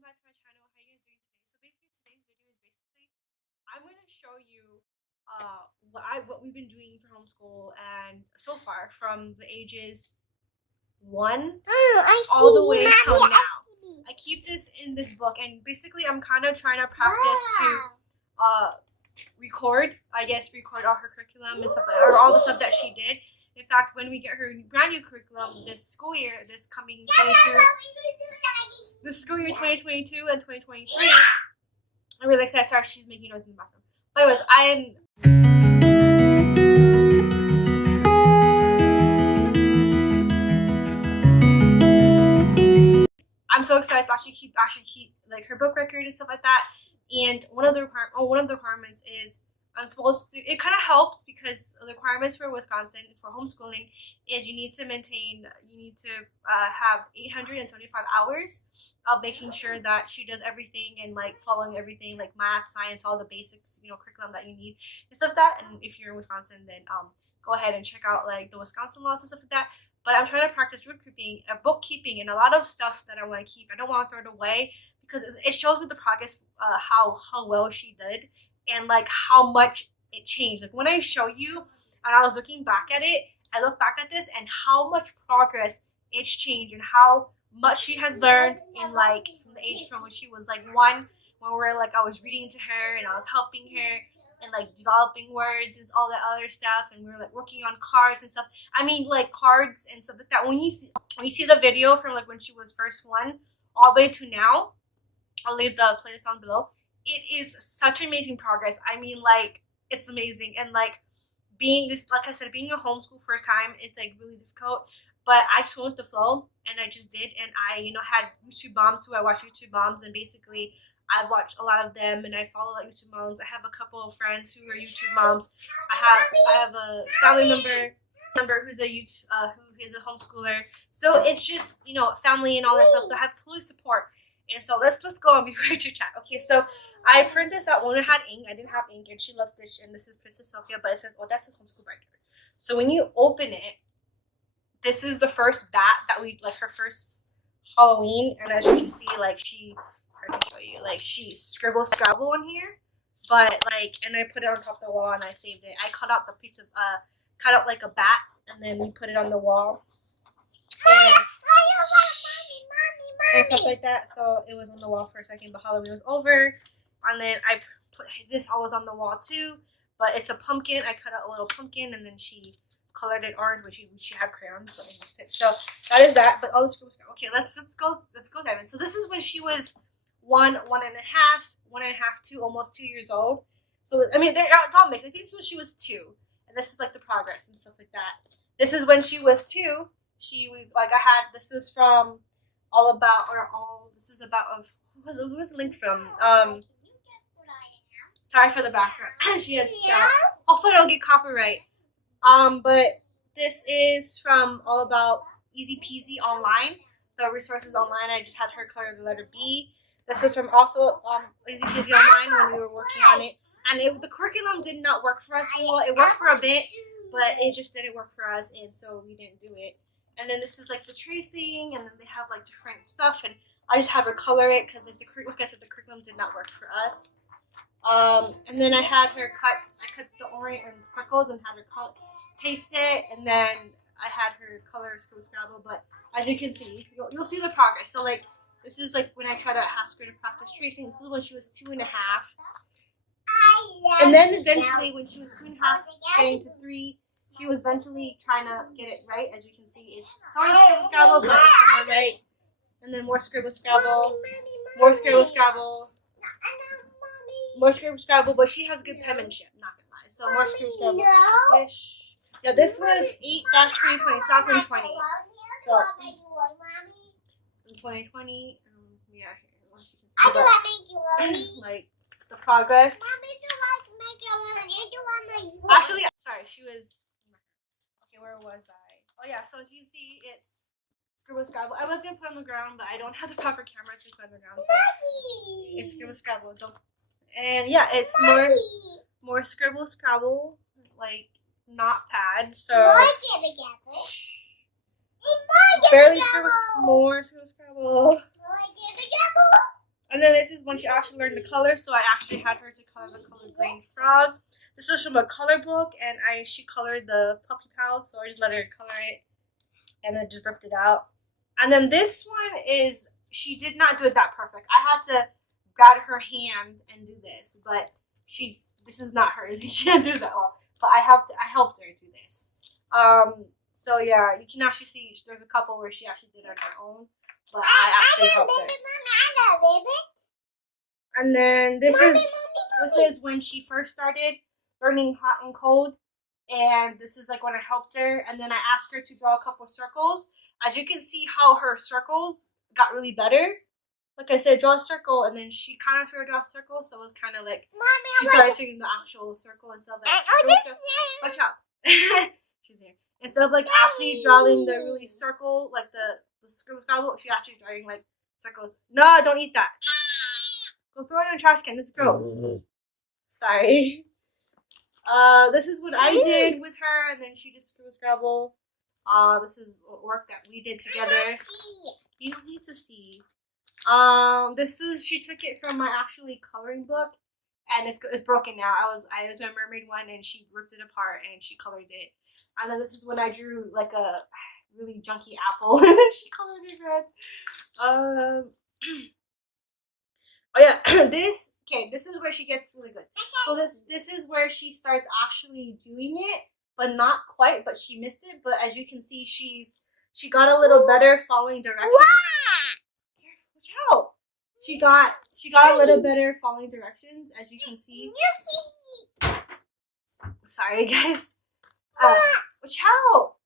welcome back to my channel. How you guys doing today? So basically today's video is I'm going to show you what we've been doing for homeschool and so far from the ages 1 all the way till now. I keep this in this book and basically I'm kind of trying to practice to record all her curriculum and stuff like that, or all the stuff that she did. In fact, when we get her brand new curriculum this school year, this school year 2022 and 2023, I'm really excited. Sorry, she's making noise in the background. But anyways, I'm so excited to actually keep like her book record and stuff like that. And one of the requirements is it kind of helps because the requirements for Wisconsin for homeschooling is you need to have 875 hours of making sure that she does everything and like following everything like math, science, all the basics, curriculum that you need and stuff like that. And if you're in Wisconsin, then go ahead and check out like the Wisconsin laws and stuff like that. But I'm trying to practice bookkeeping, and a lot of stuff that I want to keep. I don't want to throw it away because it shows me the progress, how well she did, and like how much it changed. Like when I show you, and I was looking back at it, I look back at this and how much progress it's changed, and how much she has learned in like from the age from when she was like 1, when I was reading to her and I was helping her and like developing words and all that other stuff, and we were like working on cards and stuff. I mean, like cards and stuff like that. When you see the video from like when she was first 1 all the way to now, I'll leave the playlist down below. It is such amazing progress. I mean, like it's amazing. And like being a homeschool first time, it's like really difficult. But I just went with the flow and I just did. And I, had YouTube moms who I watch YouTube moms, and basically I've watched a lot of them and I follow like YouTube moms. I have a couple of friends who are YouTube moms. I have a family member who's who is a homeschooler. So it's just, family and all that stuff. So I have fully support. And so let's go and be ready to chat. Okay, so I printed this out when I had ink. I didn't have ink, and she loves Stitch, and this is Princess Sophia, but it says Odessa's Homeschool Binder. So when you open it, this is the first bat that her first Halloween, and as you can see, she scribble scrabble on here, but and I put it on top of the wall and I saved it. I cut out like a bat, and then we put it on the wall. And stuff like that. So it was on the wall for a second, but Halloween was over, and then I put this always on the wall too. But it's a pumpkin. I cut out a little pumpkin, and then she colored it orange, which she had crayons, but I missed it. So that is that. But all the scribbles. Okay, let's go dive in. So this is when she was 1, 1.5, 2, almost 2 years old. So I mean, it's all mixed. I think so. She was 2, and this is like the progress and stuff like that. This is when she was 2. This was from this is about who was the link from? Sorry for the background. She has hopefully I don't get copyright. But this is from All About Easy Peasy Online. The resources online. I just had her color the letter B. This was from also Easy Peasy Online when we were working on it. And the curriculum did not work for us. Well, it worked for a bit, but it just didn't work for us, and so we didn't do it. And then this is like the tracing, and then they have like different stuff, and I just have her color it because the curriculum did not work for us. And then I had her cut the orange and circles and had her taste it, and then I had her color scrabble. But as you can see, you'll see the progress. So like this is like when I try to ask her to practice tracing. This is when she was 2.5. And then eventually when she was 2.5, getting to 3, she was eventually trying to get it right. As you can see, it's sort of scribble scrabble, but it's not right. And then more scribble scrabble, more scribble scrabble, more scribble scrabble. But she has good penmanship, not gonna lie. So more scribble scrabble. Yeah, this was 8-2020. So in 2020, yeah, once you can see like the progress. Actually, sorry, she was. Okay, where was I? Oh yeah, so as you see, it's scribble scrabble. I was gonna put it on the ground, but I don't have the proper camera to put on the ground, so it's scribble scrabble. And yeah, it's more scribble scrabble, like not pad. So barely scribble, more scribble scrabble. this is when she actually learned the color. So I actually had her to color the color green frog. This was from a color book, and she colored the puppy pals. So I just let her color it, and then just ripped it out. And then this one is, she did not do it that perfect. I had to grab her hand and do this, but this is not her. She can't do that well. But I helped her do this. So yeah, you can actually see there's a couple where she actually did it on her own, but I actually helped her. And then this is when she first started learning hot and cold, and this is like when I helped her, and then I asked her to draw a couple circles. As you can see how her circles got really better. Like I said, draw a circle, and then she kind of started to draw a circle, so it was kind of like she started doing the actual circle instead of like watch out. She's here. Instead of like actually drawing the really circle, like the scribble scrabble, she actually drawing like circles. No, don't eat that. Go throw it in a trash can. It's gross. Sorry. This is what I did with her, and then she just scribble scrabble. This is work that we did together. You don't need to see. She took it from my actually coloring book, and it's broken now. I was my mermaid one, and she ripped it apart and she colored it. And then this is when I drew like a really junky apple, and then she colored it red. Oh yeah, this is where she gets really good. So this is where she starts actually doing it, but not quite. But she missed it. But as you can see, she got a little better following directions. Watch out! She got a little better following directions, as you can see. Sorry, guys. Watch out!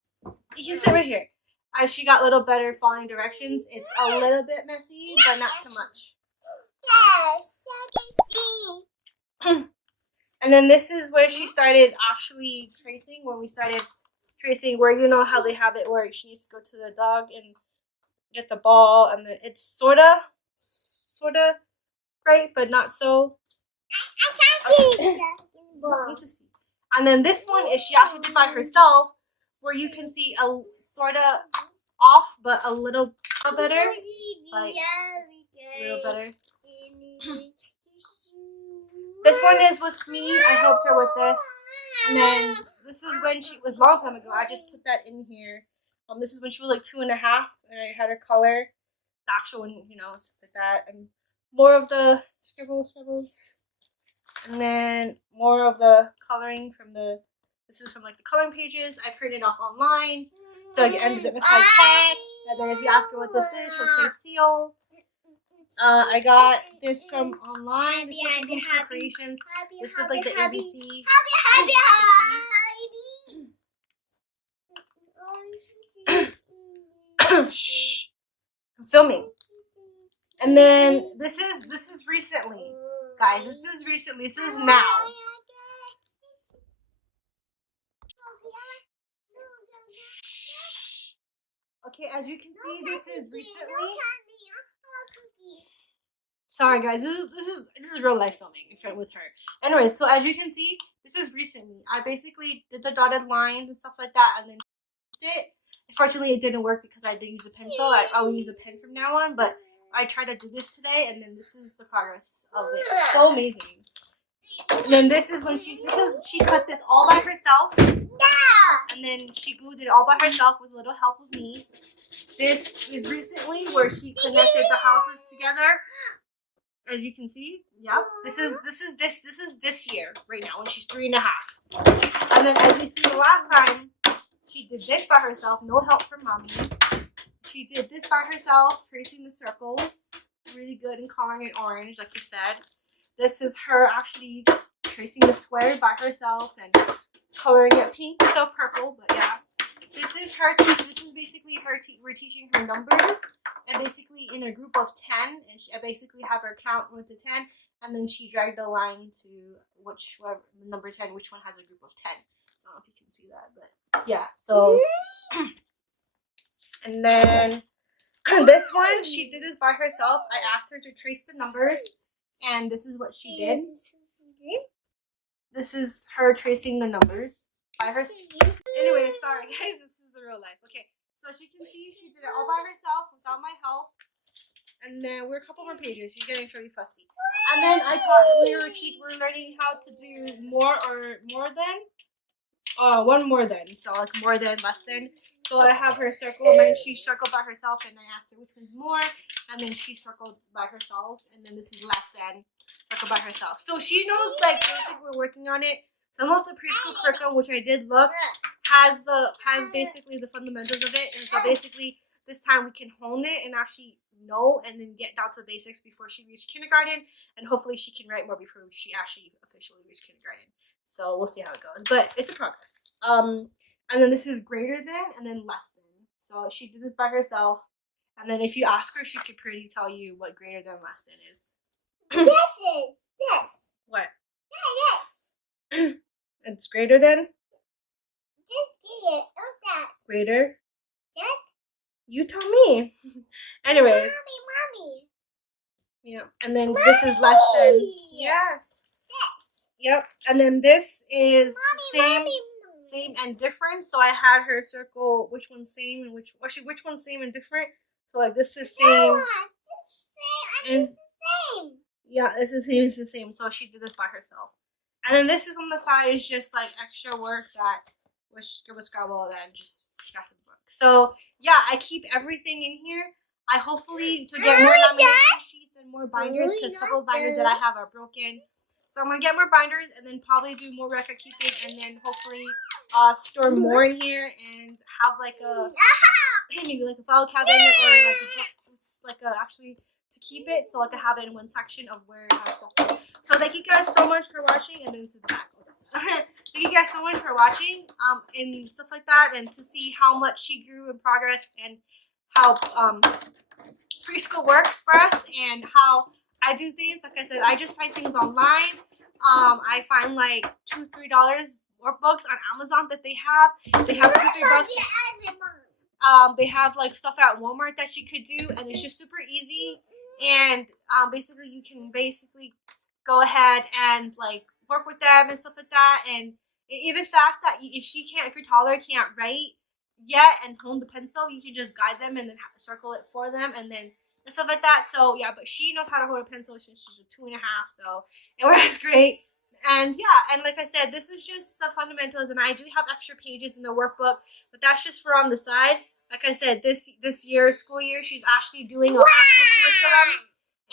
You can sit right here. As she got a little better following directions, it's a little bit messy, but not too much. And then this is where she started actually tracing. When we started tracing, where you know how they have it where she needs to go to the dog and get the ball, and then it's sorta right, but not so. I need to see. And then this one is she actually did by herself, where you can see a sorta off, but a little better, like a little better. This one is with me. I helped her with this, and then this is when she was a long time ago. I just put that in here. This is when she was like 2.5, and I had her color the actual one, you know, stuff like that, and more of the scribbles, and then more of the coloring from the. This is from like the coloring pages I printed off online. So it ended up with my cat, and then if you ask her what this is, she'll say seal. I got this from online. This was from Homeschool Creations. This was like the ABC. Shh. I'm filming. And then this is recently. Guys, this is recently. This is now. Okay, as you can see, this is recently. Sorry, guys. This is real life filming with her. Anyways, so as you can see, this is recently. I basically did the dotted lines and stuff like that, and then it. Unfortunately, it didn't work because I did use a pencil. I will use a pen from now on, but I tried to do this today, and then this is the progress of it. It's so amazing. And then this is when she cut this all by herself. And then she glued it all by herself with a little help of me. This is recently where she connected the houses together. As you can see, yep. This is this year right now when she's 3.5. And then as you see the last time, she did this by herself, no help from mommy. She did this by herself, tracing the circles, really good, and coloring it orange, like you said. This is her actually tracing the square by herself and coloring it pink instead of purple, but yeah. This is her. This is basically her. We're teaching her numbers, and basically in a group of 10, and I basically have her count 1 to 10, and then she dragged the line to number 10, which one has a group of 10. So I don't know if you can see that, but yeah. So, and then this one, she did this by herself. I asked her to trace the numbers, and this is what she did. This is her tracing the numbers by herself. Anyway, sorry guys, this is the real life. Okay, so as you can see, she did it all by herself without my help. And then we're a couple more pages. She's getting really fussy. And then I thought we're learning how to do more or more than. One more than. So like more than, less than. So I have her circle, and then she circled by herself, and I asked her which one's more, and then she circled by herself, and then this is less than, circled by herself. So she knows, like, basically we're working on it. Some of the preschool curriculum, which I did look, has basically the fundamentals of it, and so basically this time we can hone it and actually know and then get down to the basics before she reaches kindergarten, and hopefully she can write more before she actually officially reaches kindergarten. So we'll see how it goes, but it's a progress. And then this is greater than, and then less than. So she did this by herself, and then if you ask her, she could pretty tell you what greater than, less than is. This is this. What? Yeah, this. It's greater than. Just get it. Look that. Greater. That. You tell me. Anyways. Mommy. Yeah, and then this is less than. Yes. Yep, and then this is same and different. So I had her circle which one's same and which one's same and different. So like this is same. And yeah, this is same. This is same. So she did this by herself. And then this is on the side is just like extra work that was Scrabble and just scratch the book. So yeah, I keep everything in here. I hopefully to get more lamination sheets and more binders because a couple of binders that I have are broken. So I'm gonna get more binders and then probably do more record keeping and then hopefully store more in here and have like a maybe like a file cabinet or like a book, like a actually to keep it so like I have it in one section of where I have stuff. So thank you guys so much for watching, and then this is the back. Thank you guys so much for watching and stuff like that, and to see how much she grew in progress and how preschool works for us and how I do things. Like I said, I just find things online. I find like $2-3 workbooks on Amazon that they have. They have $2-3. They have like stuff at Walmart that you could do, and it's just super easy. And basically, you can basically go ahead and like work with them and stuff like that. And even fact that if your toddler can't write yet and hold the pencil, you can just guide them and then circle it for them and then. And stuff like that. So yeah, but she knows how to hold a pencil since she's a 2.5, so it works great. And yeah, and like I said, this is just the fundamentals, and I do have extra pages in the workbook, but that's just for on the side. Like I said, this year, school year, she's actually doing an actual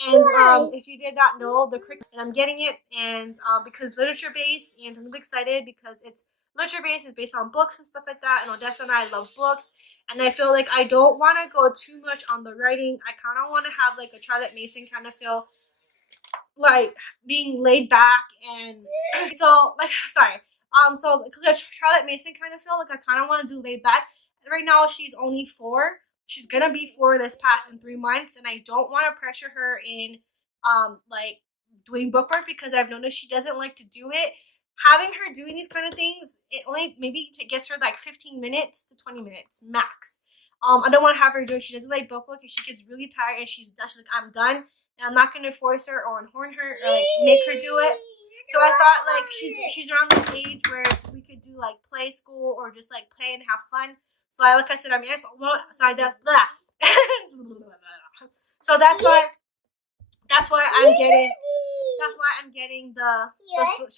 curriculum. And if you did not know, the curriculum, and I'm getting it, and because literature based, and I'm really excited because it's literature based, is based on books and stuff like that. And Odessa and I love books. And I feel like I don't want to go too much on the writing. I kind of want to have like a Charlotte Mason kind of feel, like being laid back and so like so Charlotte Mason kind of feel like I kind of want to do laid back. Right now she's only 4. She's gonna be 4 this past in 3 months, and I don't want to pressure her in like doing bookwork because I've noticed she doesn't like to do it. Having her doing these kind of things, it only maybe gets her like 15 minutes to 20 minutes max. I don't want to have her do it. She doesn't like bookwork, and she gets really tired, and she's like, I'm done, and I'm not gonna force her or horn her or like make her do it. So I thought like she's around the age where we could do like play school or just like play and have fun. So like I said, I'm sorry, that's blah. So that's why I'm getting the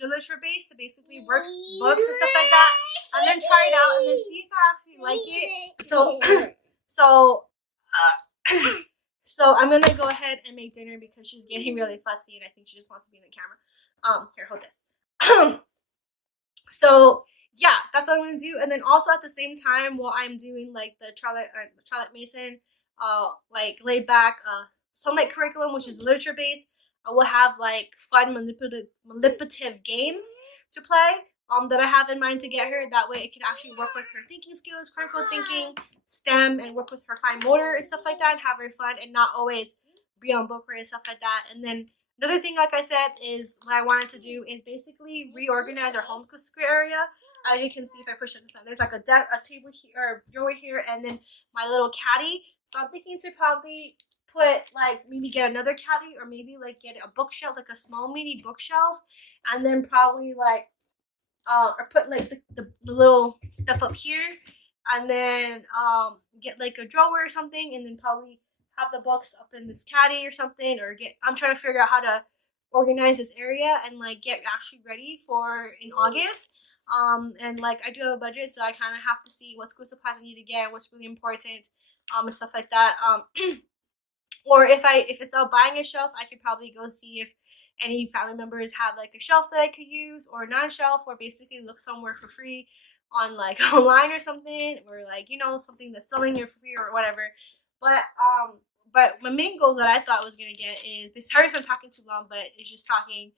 literature base to basically books and stuff like that, and then try it out and then see if I actually like it. So I'm gonna go ahead and make dinner because she's getting really fussy and I think she just wants to be in the camera. Here, hold this. So yeah, that's what I'm gonna do, and then also at the same time while I'm doing like the Charlotte Mason like laid back sunlight curriculum, which is literature based, I will have like fun manipulative games to play that I have in mind to get her. That way it can actually work with her thinking skills, critical thinking, STEM, and work with her fine motor and stuff like that, and have her fun and not always be on book and stuff like that. And then another thing, like I said, is what I wanted to do is basically reorganize our homeschool area. As you can see, if I push it aside, there's like a table here or drawer here, and then my little caddy. So I'm thinking to probably put like maybe get another caddy or maybe like get a bookshelf, like a small mini bookshelf, and then probably like or put like the little stuff up here, and then get like a drawer or something, and then probably have the books up in this caddy or something, or I'm trying to figure out how to organize this area and like get actually ready for in August. And like I do have a budget, so I kind of have to see what school supplies I need to get, what's really important, and stuff like that. Or if it's about buying a shelf, I could probably go see if any family members have like a shelf that I could use, or not a shelf, or basically look somewhere for free on like online or something, or like something that's selling it for free or whatever. But my main goal that I thought was gonna get is, sorry if I'm talking too long, but it's just talking.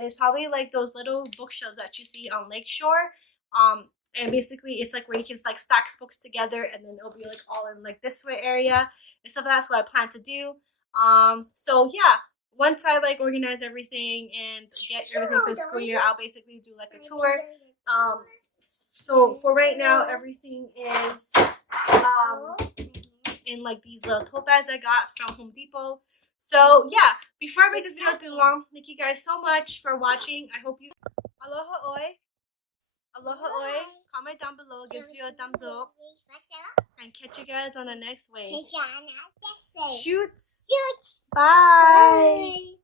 Is probably like those little bookshelves that you see on Lakeshore. And basically it's like where you can like stack books together, and then it'll be like all in like this way area and stuff. That's what I plan to do. So yeah, once I like organize everything and get everything for the school year, I'll basically do like a tour. So for right now, everything is in like these little tote bags I got from Home Depot. So yeah, before I make this video too long, thank you guys so much for watching. I hope you aloha oi. Aloha oi. Comment down below, give you a thumbs up, and catch you guys on the next wave. Shoots. Shoots. Bye. Bye.